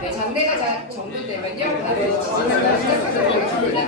네, 장례가 정리되면요, 바로 지지선을 시작하도록 하겠습니다.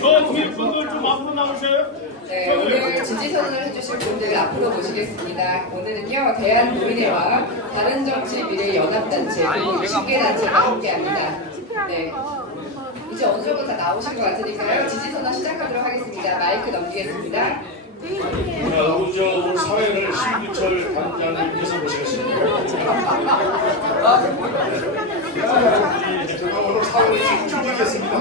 저 뒤에 분들 좀 앞으로 나오셔요. 네, 오늘 지지선을 해주실 분들 앞으로 모시겠습니다. 오늘은요, 대한노인회와 다른정치미래연합단체 그리고 20개 단체가 함께합니다. 네, 이제 어느 정도 다 나오신 것 같으니까요, 지지선을 시작하도록 하겠습니다. 마이크 넘기겠습니다. 오늘 사회를 신규철 단장님께서 모시겠습니다. 제가 오늘 사회를 준비하겠습니다.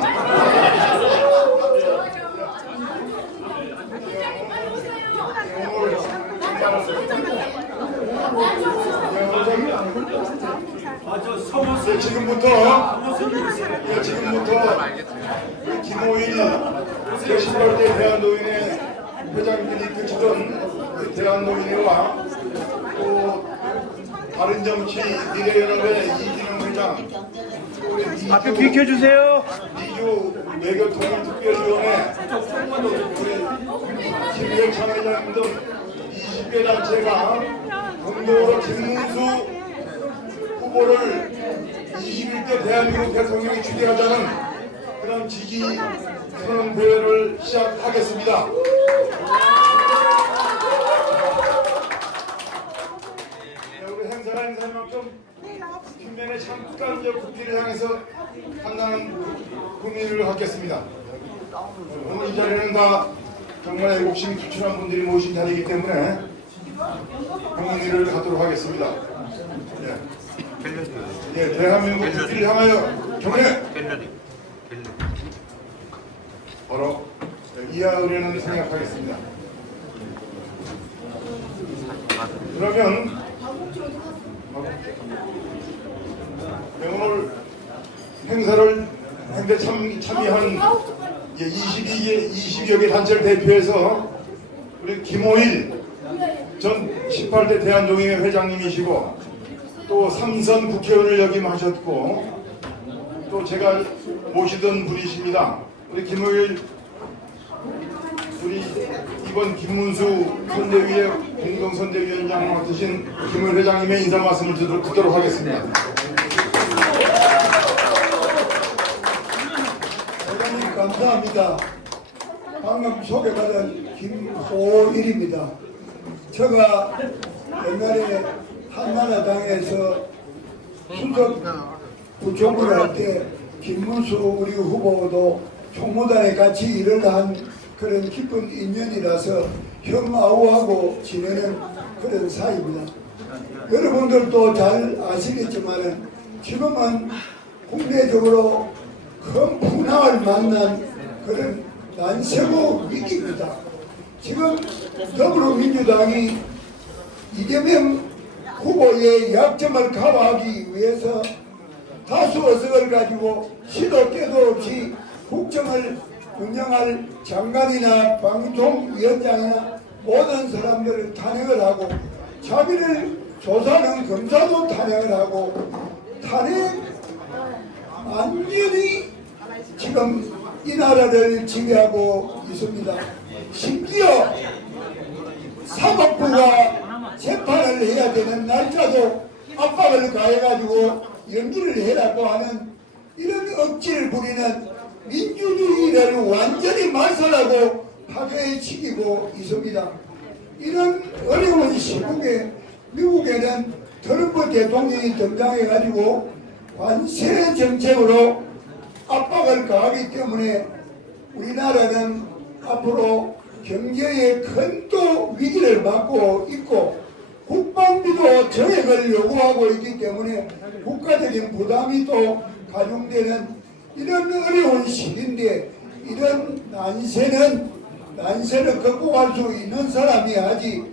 지금부터 김호일 제18대 대한노인회 회장님이 펼치던 대한노인회와 또 바른정치 미래연합의 이진영 회장, 앞에 비켜주세요. 미주 외교통일특별위원회 우리 김회창 회장님 등 20개 단체가 공동으로 김문수 후보를 21대 대한민국 대통령이 추대하자는 그런 지지 선언대회를 시작하겠습니다. 우리 행사를 행사한 만큼 국민의 참 국가적 국기를 향해서 상당한 고민을 갖겠습니다. 오늘 이 자리는 다 정말 애국심이 투철한 분들이 모신 자리이기 때문에 공의를 갖도록 하겠습니다. 예, 대한민국 국기를 향하여 경례! 바로 이하 의뢰는 생략하겠습니다. 그러면 오늘 행사를 참여한 20여 개 단체를 대표해서 우리 김호일 전 18대 대한노인회 회장님이시고 또 3선 국회의원을 역임하셨고 또 제가 모시던 분이십니다. 우리 김호일 우리 이번 김문수 선대위의 공동선대위원장을 맡으신 김호일 회장님의 인사 말씀을 듣도록 하겠습니다. 회장님 감사합니다. 방금 소개받은 김소일입니다. 제가 옛날에 한나라당에서 수석 부총무를 할 때 김문수 우리 후보도 총무단에 같이 일을 한 그런 깊은 인연이라서 형아우하고 지내는 그런 사이입니다. 여러분들도 잘 아시겠지만 지금은 국내적으로 큰 풍랑을 만난 그런 난세고 위기입니다. 지금 더불어민주당이 이재명 후보의 약점을 커버하기 위해서 다수 의석을 가지고 시도 때도 없이 국정을 운영할 장관이나 방통위원장이나 모든 사람들을 탄핵을 하고 자기를 조사하는 검사도 탄핵을 하고 탄핵 완전히 지금 이 나라를 지배하고 있습니다. 심지어 사법부가 재판을 해야 되는 날짜도 압박을 가해가지고 연기를 해라고 하는 이런 억지를 부리는 민주주의를 완전히 말살하고 파괴시키고 있습니다. 이런 어려운 시국에 미국에는 트럼프 대통령이 등장해가지고 관세 정책으로 압박을 가하기 때문에 우리나라는 앞으로 경제의 큰 또 위기를 맞고 있고 국방비도 정액을 요구하고 있기 때문에 국가적인 부담이 또 가중되는 이런 어려운 시기인데 이런 난세를 극복할 수 있는 사람이 하지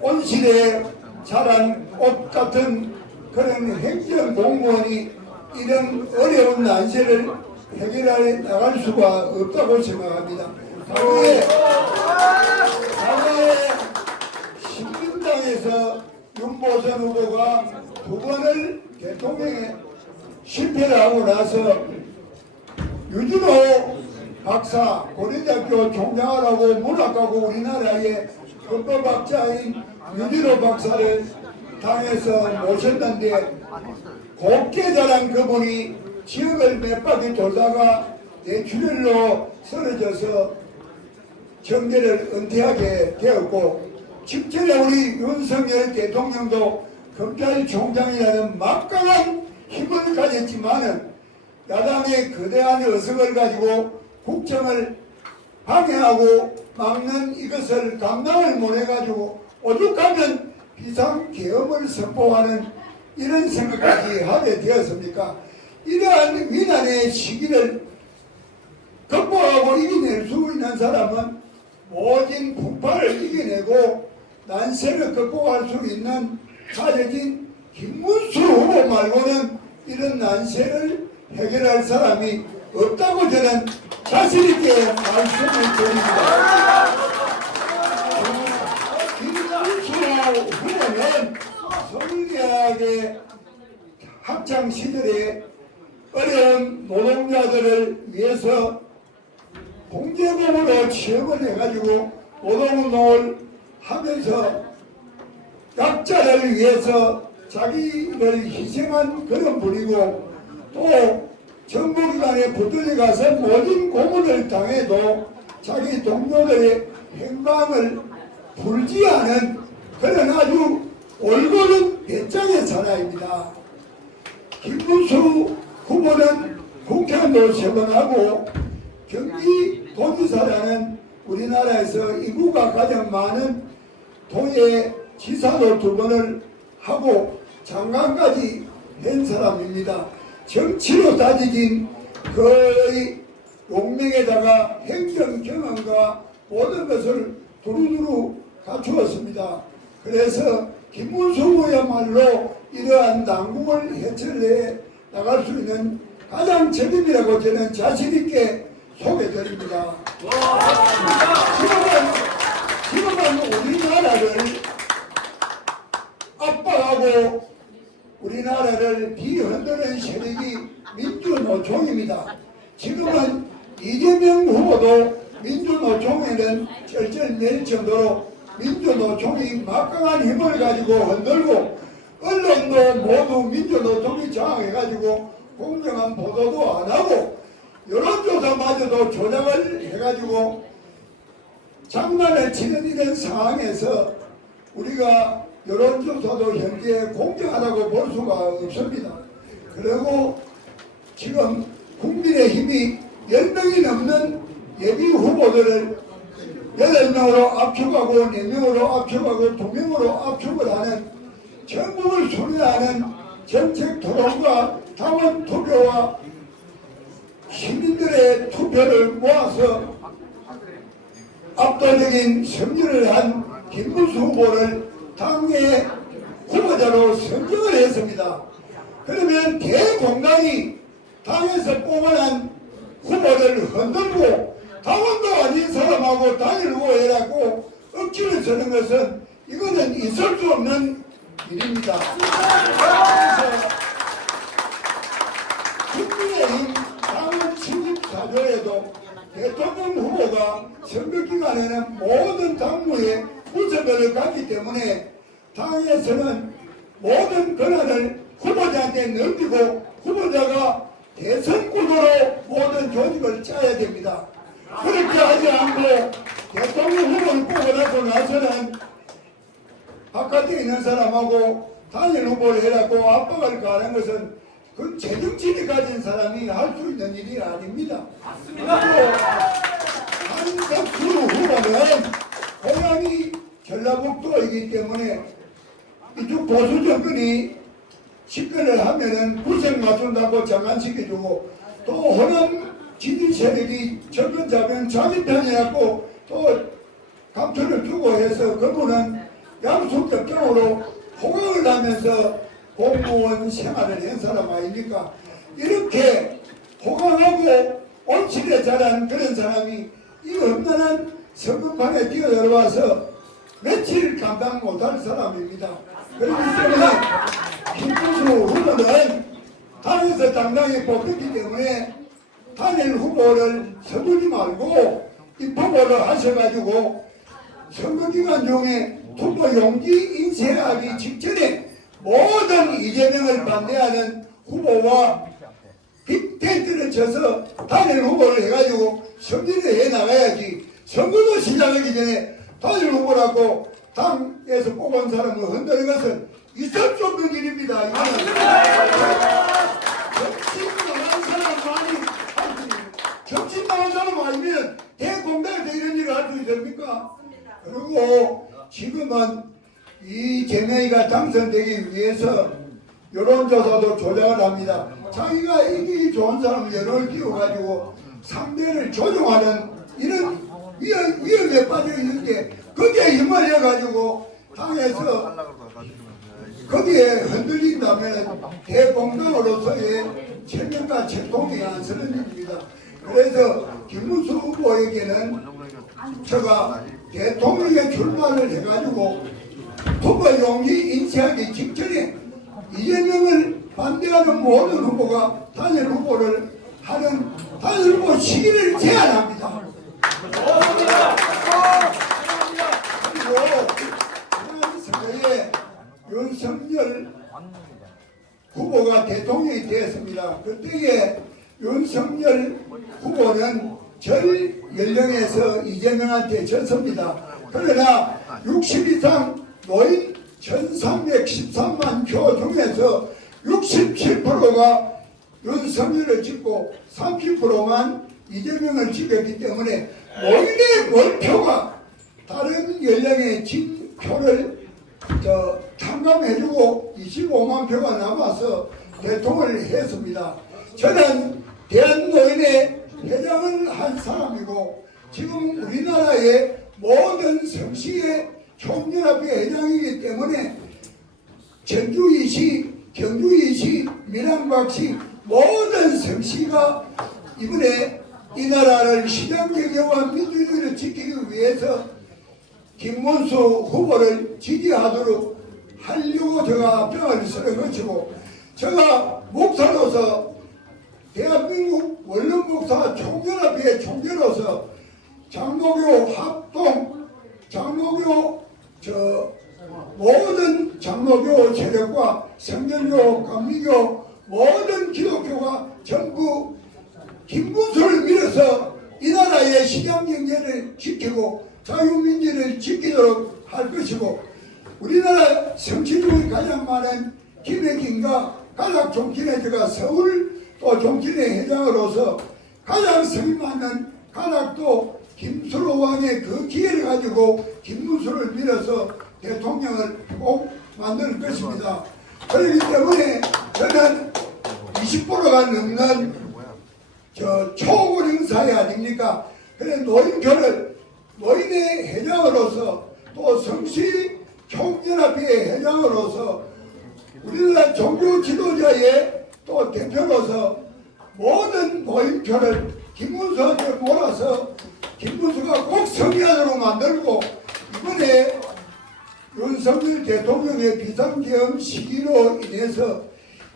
온실에 자란 옷 같은 그런 행정공무원이 이런 어려운 난세를 해결해 나갈 수가 없다고 생각합니다. 과거에 신민당에서 윤보선 후보가 두 번을 대통령에 실패를 하고 나서 유준호 박사 고려대학교 총장을 하고 문학하고 우리나라의 헌법학자인 유진호 박사를 당에서 모셨는데 곱게 자란 그분이 지역을 몇 바퀴 돌다가 뇌출혈로 쓰러져서 정계를 은퇴하게 되었고 직전에 우리 윤석열 대통령도 검찰총장이라는 막강한 힘을 가졌지만은 야당의 거대한 의석을 가지고 국정을 방해하고 막는 이것을 감당을 못해가지고 오죽하면 비상계엄을 선포하는 이런 생각까지 하게 되었습니까? 이러한 위난의 시기를 극복하고 이겨낼 수 있는 사람은 모진 풍파를 이겨내고 난세를 극복할 수 있는 가려진 김문수 후보 말고는 이런 난세를 해결할 사람이 없다고 저는 자신있게 말씀을 드립니다. 김문수 후보는 서울대학의 학창시절에 어려운 노동자들을 위해서 공제금으로 취업을 해가지고 노동운동을 하면서 약자를 위해서 자기를 희생한 그런 분이고 또 정부기관에 붙들려 가서 모든 고문을 당해도 자기 동료들의 행방을 풀지 않은 그런 아주 올바른 배짱의 사나입니다. 김문수 후보는 국회의원도 3번 경기도지사라는 우리나라에서 인구가 가장 많은 도의 지사도 2번을 하고 장관까지 낸 사람입니다. 정치로 따지긴 거의 용맹에다가 행정 경험과 모든 것을 두루두루 갖추었습니다. 그래서 김문수 후보야말로 이러한 당국을 해체해 나갈 수 있는 가장 적임이라고 저는 자신있게 소개드립니다. 지금은 우리나라를 압박하고 우리나라를 뒤흔드는 세력이 민주노총입니다. 지금은 이재명 후보도 민주노총에는 쩔쩔맬 정도로 민주노총이 막강한 힘을 가지고 흔들고 언론도 모두 민주노총이 장악해가지고 공정한 보도도 안하고 여론조사마저도 조작을 해가지고 장난을 치는 이런 상황에서 우리가 여론조사도 현재 공정하다고 볼 수가 없습니다. 그리고 지금 국민의힘이 10명이 넘는 예비 후보들을 8명으로 압축하고 4명으로 압축하고 2명으로 압축을 하는 전국을 순회하는 정책 토론과 당원 투표와 시민들의 투표를 모아서 압도적인 승리를 한 김문수 후보를 당의 후보자로 선정을 했습니다. 그러면 대공당이 당에서 뽑아낸 후보를 흔들고 당원도 아닌 사람하고 당일 후보해라고 억지를 쓰는 것은 이거는 있을 수 없는 일입니다. 국민의힘 당원 74조에도 대통령 후보가 선거기간에는 모든 당무에 우선권을 갖기 때문에 당에서는 모든 권한을 후보자한테 넘기고 후보자가 대선 구도로 모든 조직을 짜야 됩니다. 그렇게 하지 않고 대통령 후보를 뽑아놓고 나서는 바깥에 있는 사람하고 단일 후보를 해갖고 압박을 가하는 것은 그 재정치를 가진 사람이 할 수 있는 일이 아닙니다. 한석수 후보는 고향이 전라북도이기 때문에 이쪽 보수 정권이 집권을 하면은 구색 맞춘다고 장관시켜주고 또 호남 지지 세력이 정권 잡으면 자기 편이라고 또 감투를 주고 해서 그분은 양수격경으로 호강을 하면서 공무원 생활을 한 사람 아닙니까? 이렇게 호강하고 온실에 자란 그런 사람이 이 험난한 선거판에 뛰어들어와서 며칠 감당 못할 사람입니다. 그렇기 때문에 김문수 후보는 당에서 당당히 뽑혔기 때문에 단일 후보를 서두지 말고 입후보를 하셔가지고 선거기간 중에 투표 용지 인쇄하기 직전에 모든 이재명을 반대하는 후보와 빅텐트를 쳐서 단일 후보를 해가지고 승리를 해 나가야지. 선거도 시작하기 전에 단일 후보라고 당에서 뽑은 사람을 흔드는 것은 있을 수 없는 일입니다. 이거는 정신 나간 사람 아니면 대공당에서 이런 일을 할 수 있습니까? 그리고 지금은 이재명이가 당선되기 위해서 여론조사도 조작을 합니다. 자기가 이기기 좋은 사람을 여론을 띄워가지고 상대를 조종하는 이런 위험에 빠져 있는데 거기에 힘을 내가지고 당에서 거기에 흔들린다면 대공당으로서의 체면과 채통이 안 서는 일입니다. 그래서 김문수 후보에게는 제가 대통령에 출마를 해가지고 투표 용지 인쇄하기 직전에 이재명을 반대하는 모든 후보가 단일 후보를 하는 단일 후보 시기를 제한합니다. 그리고 지난 선거에 윤석열 후보가 대통령이 되었습니다. 그때에 윤석열 후보는 전 연령에서 이재명한테 졌습니다. 그러나 60 이상 노인 1313만 표 중에서 67%가 윤석열을 찍고 30%만 이재명을 찍었기 때문에 노인의 몰표가 다른 연령의 진 표를 탕감해주고 25만 표가 남아서 대통령을 했습니다. 저는 대한노인의 회장을 한 사람이고 지금 우리나라의 모든 성시의 총연합회 회장이기 때문에 전주이시, 경주이시, 밀양박시 모든 성시가 이번에 이 나라를 시장경제와 민주주의를 지키기 위해서 김문수 후보를 지지하도록 하려고 제가 앞장을 서는 것이고 제가 목사로서 대한민국 원룸목사 총연합회 총재로서 장로교 합동 장로교 모든 장로교 세력과 성전교 감리교 모든 기독교가 전부 김문수를 밀어서 이 나라의 시장경제를 지키고 자유민주를 지키도록 할 것이고 우리나라 성취 중에 가장 많은 김해김과 가장 종친회제가 서울 또 종친회 회장으로서 가장 성이 많은 가락도 김수로 왕의 그 기회를 가지고 김문수를 밀어서 대통령을 꼭 만들 것입니다. 그렇기 때문에 저는 20%가 넘는 초고령 사회 아닙니까? 그래 노인표를 노인의 회장으로서 또 성시 총연합회 회장으로서 우리나라 종교 지도자의 또 대표로서 모든 노인표를 김문수한테 몰아서 김문수가 꼭 승리하도록 만들고 이번에 윤석열 대통령의 비상계엄 시기로 인해서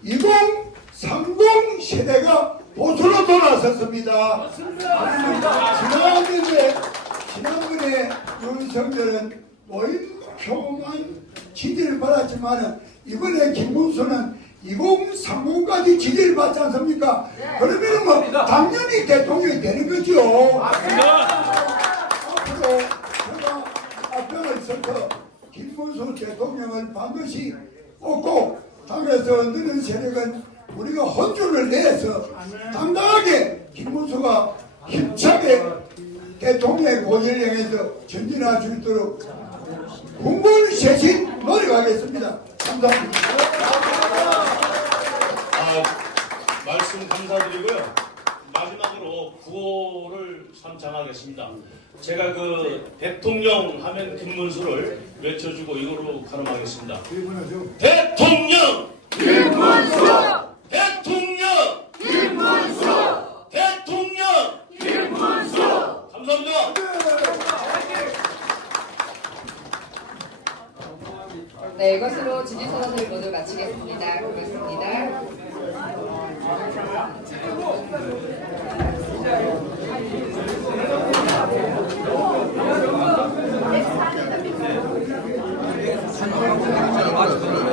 2030 세대가 보수로 돌아섰습니다. 지난번에 윤석열은 노인표만 지지를 받았지만 이번에 김문수는 2030까지 지지를 받지 않습니까? 그러면 뭐 당연히 대통령이 되는 거죠. 앞으로 제가 앞장을 서서 김문수 대통령을 반드시 뽑고 당에서 흔드는 세력은 우리가 혼쭐을 내서 당당하게 김문수가 힘차게 대통령의 고지를 향해서 전진할 수 있도록 군불쇄신 노력하겠습니다. 감사합니다. 말씀 감사드리고요. 마지막으로 구호를 삼창하겠습니다. 제가 그 대통령 하면 김문수를 외쳐주고 이거로 가름하겠습니다. 대통령! 김문수! 대통령! 김문수! 대통령! 김문수! 감사합니다. 네, 이것으로 지지선언을 모두 마치겠습니다. 고맙습니다. 맞아.